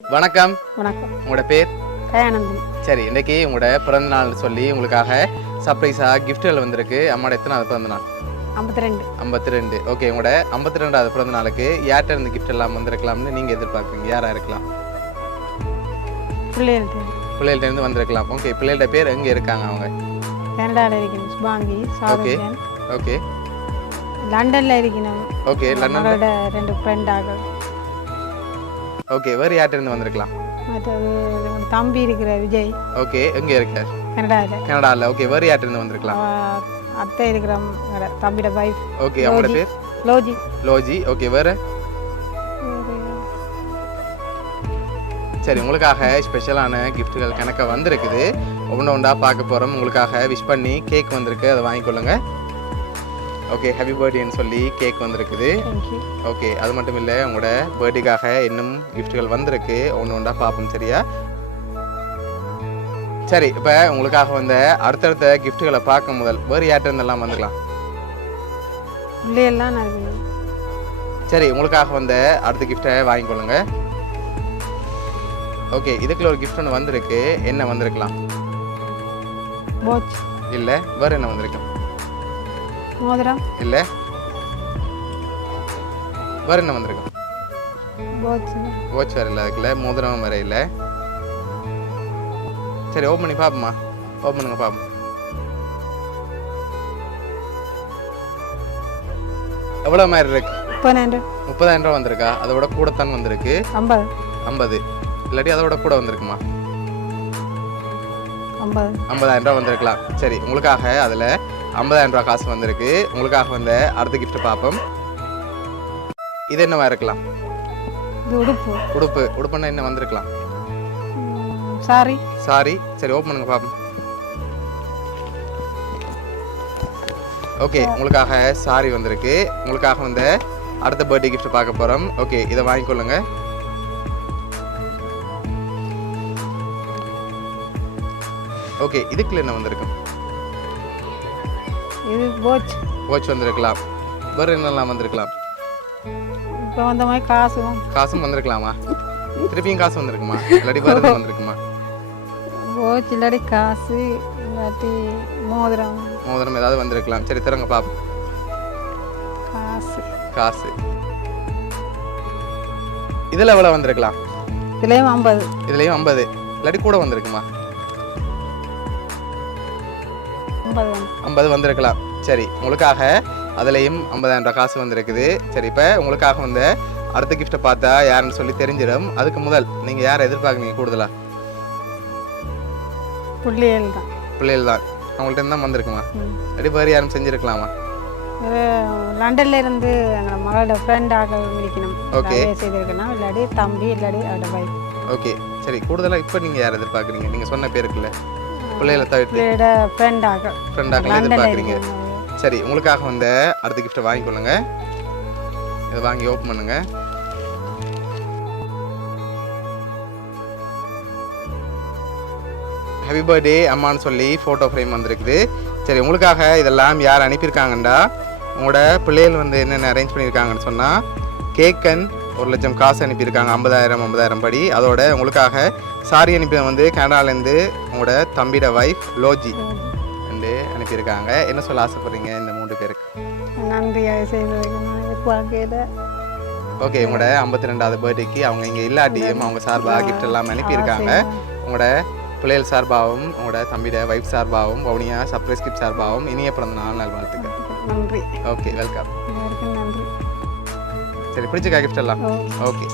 வணக்கம். வணக்கம். உங்களோட பேர்? தயானந்தி. சரி, இன்னைக்கு உங்களோட பிறந்த நாள் சொல்லி உங்களுக்காக சர்ப்ரைஸா கிஃப்ட்கள் வந்திருக்கு. அம்மாவோட எத்தனாவது பிறந்த நாள்? 52. 52. ஓகே, உங்களோட 52வது பிறந்த நாளுக்கு யார்கிட்ட இருந்து கிஃப்ட் எல்லாம் வந்திருக்கலாம்னு நீங்க எதிர்பார்க்குறீங்க? யாரா இருக்கலாம்? பிள்ளைகள்ட்ட இருந்து வந்திருக்கலாம். ஓகே, பிள்ளைகளோட பேர் எங்க இருக்காங்க? அவங்க கனடால இருக்கணும். சுபாங்கி, சாருஜன். ஓகே. லண்டன்ல இருக்கணும். ஓகே, லண்டன்ல 2 ஃப்ரெண்ட் ஆக. ஓகே, வேற யார்கிட்ட இருந்து வந்திருக்கலாம்? மற்றது தம்பி இருக்கிற விஜய். ஓகே, எங்க இருக்கார்? கனடால. ஓகே, வேற யார்கிட்ட இருந்து வந்திருக்கலாம்? அத்தை இருக்கிற தம்பியோட வைஃப். ஓகே, அவங்களோட பேர்? லோஜி. ஓகே, வேற? சரி, உங்களுக்காக ஸ்பெஷலான கிஃப்ட்டுகள் கணக்க வந்திருக்குது. ஒவ்வொன்றா பார்க்க போகிறோம். உங்களுக்காக விஷ் பண்ணி கேக் வந்திருக்கு, அதை வாங்கிக்கொள்ளுங்க. ஓகே, ஹாப்பி பர்த்டேன்னு சொல்லி கேக் வந்திருக்குது. ஓகே, அது மட்டும் இல்லை, உங்களோட பர்த்டேக்காக இன்னும் கிஃப்ட்டுகள் வந்திருக்கு. ஒன்றா பார்ப்போம். சரியா? சரி, இப்போ உங்களுக்காக வந்த அடுத்தடுத்த கிஃப்ட்டுகளை பார்க்கும் முதல் வேறு யார்கிட்ட இருந்தெல்லாம் வந்துக்கலாம்? சரி, உங்களுக்காக வந்த அடுத்த கிஃப்டை வாங்கிக்கொள்ளுங்க. ஓகே, இதுக்குள்ள ஒரு கிஃப்ட் ஒன்று வந்திருக்கு. என்ன வந்திருக்கலாம்? இல்லை, வேற என்ன வந்திருக்கு? மோதிரம். இல்லை, வேற என்ன வந்திருக்கு? வாட்ச் வேற இல்லை, அதுக்குள்ள மோதிரம் வேற இல்லை. சரி, ஓப்பன் பண்ணி பார்ப்போமா? ஓப்பன் பண்ணுங்க பார்ப்போம். எவ்வளோ மாதிரி இருக்கு? 30,000 ரூபா வந்திருக்கா? அதை விட கூடத்தான் வந்திருக்கு. 50 இல்லாட்டி அதை விட கூட வந்திருக்குமா? 50,000 ரூபா வந்திருக்கலாம். சரி, உங்களுக்காக அதில் 50,000 ரூபா காசு வந்திருக்கு. உங்களுக்காக வந்த அடுத்த கிஃப்ட் பார்ப்போம். இது என்னவா இருக்கலாம்? உடுப்புன்னா என்ன வந்திருக்கலாம்? சாரி. சரி, ஓப்பன் பண்ணுங்க பார்ப்போம். ஓகே, உங்களுக்காக சாரி வந்திருக்கு. உங்களுக்காக வந்த அடுத்த பர்த்டே கிஃப்ட் பார்க்க போகிறோம். ஓகே, இதை வாங்கிக்கொள்ளுங்க. ஓகே, இதுக்குள்ள என்ன வந்திருக்கும்? இது வாட்ச் வந்திருக்கலாம். வேறு என்னெல்லாம் வந்திருக்கலாம்? இப்போ வந்த மாதிரி காசும் வந்திருக்கலாமா? திருப்பியும் காசு வந்திருக்குமா? இல்லாட்டி வேறு எதுவும் வந்திருக்குமா? வாட்ச் இல்லாட்டி காசு இல்லாட்டி மோதிரம் ஏதாவது வந்திருக்கலாம். சரி, தரங்க பாப்போம். காசு இதில் எவ்வளோ வந்திருக்கலாம்? இதுலேயும் 50 இல்லாட்டி கூட வந்திருக்குமா? 50 வந்திருக்கலாம். சரி, உங்களுக்காக அதுலேயும் 50,000 ரூபா காசு வந்திருக்குது. சரி, இப்போ உங்களுக்காக வந்து அடுத்த கிஃப்ட்டை பார்த்தா யாருன்னு சொல்லி தெரிஞ்சிடும். அதுக்கு முதல் நீங்கள் யாரை எதிர்பார்க்குறீங்க கூடுதலா? பிள்ளைகள் தான். அவங்கள்ட்ட இருந்தால் வந்திருக்குமா? அப்படி வேறு யாரும் செஞ்சுருக்கலாமா? லண்டன்ல இருந்து எங்கள் மகளோட ஃப்ரெண்டாக இருக்கணும். ஓகே, செய்திருக்கணும். இல்லாடி தம்பி இல்லாடி அவரோட வைஃப். ஓகே, சரி, கூடுதலாக இப்போ நீங்கள் யாரை எதிர்பார்க்குறீங்க? நீங்கள் சொன்ன பேருக்குல்ல பிள்ளைகளை தவிர்த்து ஃப்ரெண்டாக எதிர்பார்க்குறீங்க. சரி, உங்களுக்காக வந்து அடுத்த கிஃப்ட்டை வாங்கிக்கொள்ளுங்க. இதை வாங்கி ஓப்பன் பண்ணுங்க. ஹாப்பி பர்த்டே அம்மான்னு சொல்லி ஃபோட்டோ ஃப்ரேம் வந்திருக்குது. சரி, உங்களுக்காக இதெல்லாம் யார் அனுப்பியிருக்காங்கண்டா, உங்களோட பிள்ளைகள் வந்து என்னென்ன அரேஞ்ச் பண்ணியிருக்காங்கன்னு சொன்னால், கேக்கன் 1,00,000 காசு அனுப்பியிருக்காங்க. 50,000 படி. அதோட உங்களுக்காக சாரி அனுப்பி வந்து கனடாலேருந்து உங்களோட தம்பியோட வைஃப் லோஜி வந்து அனுப்பியிருக்காங்க. என்ன சொல்ல ஆசைப்படுறீங்க இந்த 3 பேருக்கு? ஓகே, உங்களோட 52வது பர்த்டேக்கு அவங்க இங்கே இல்லாட்டியும் அவங்க சார்பாக கிஃப்ட் எல்லாம் அனுப்பியிருக்காங்க. உங்களோட பிள்ளைகள் சார்பாகவும் உங்களோட தம்பியோட வைஃப் சார்பாகவும் வவுனியா சர்ப்ரைஸ் கிஃப்ட் சார்பாகவும் இனிய பிறந்த நாள் நல்வாழ்த்துக்கள். நன்றி. Okay, welcome. நன்றி. சரி, பிடிச்சிருக்கா கிஃப்ட் எல்லாம்? ஓகே.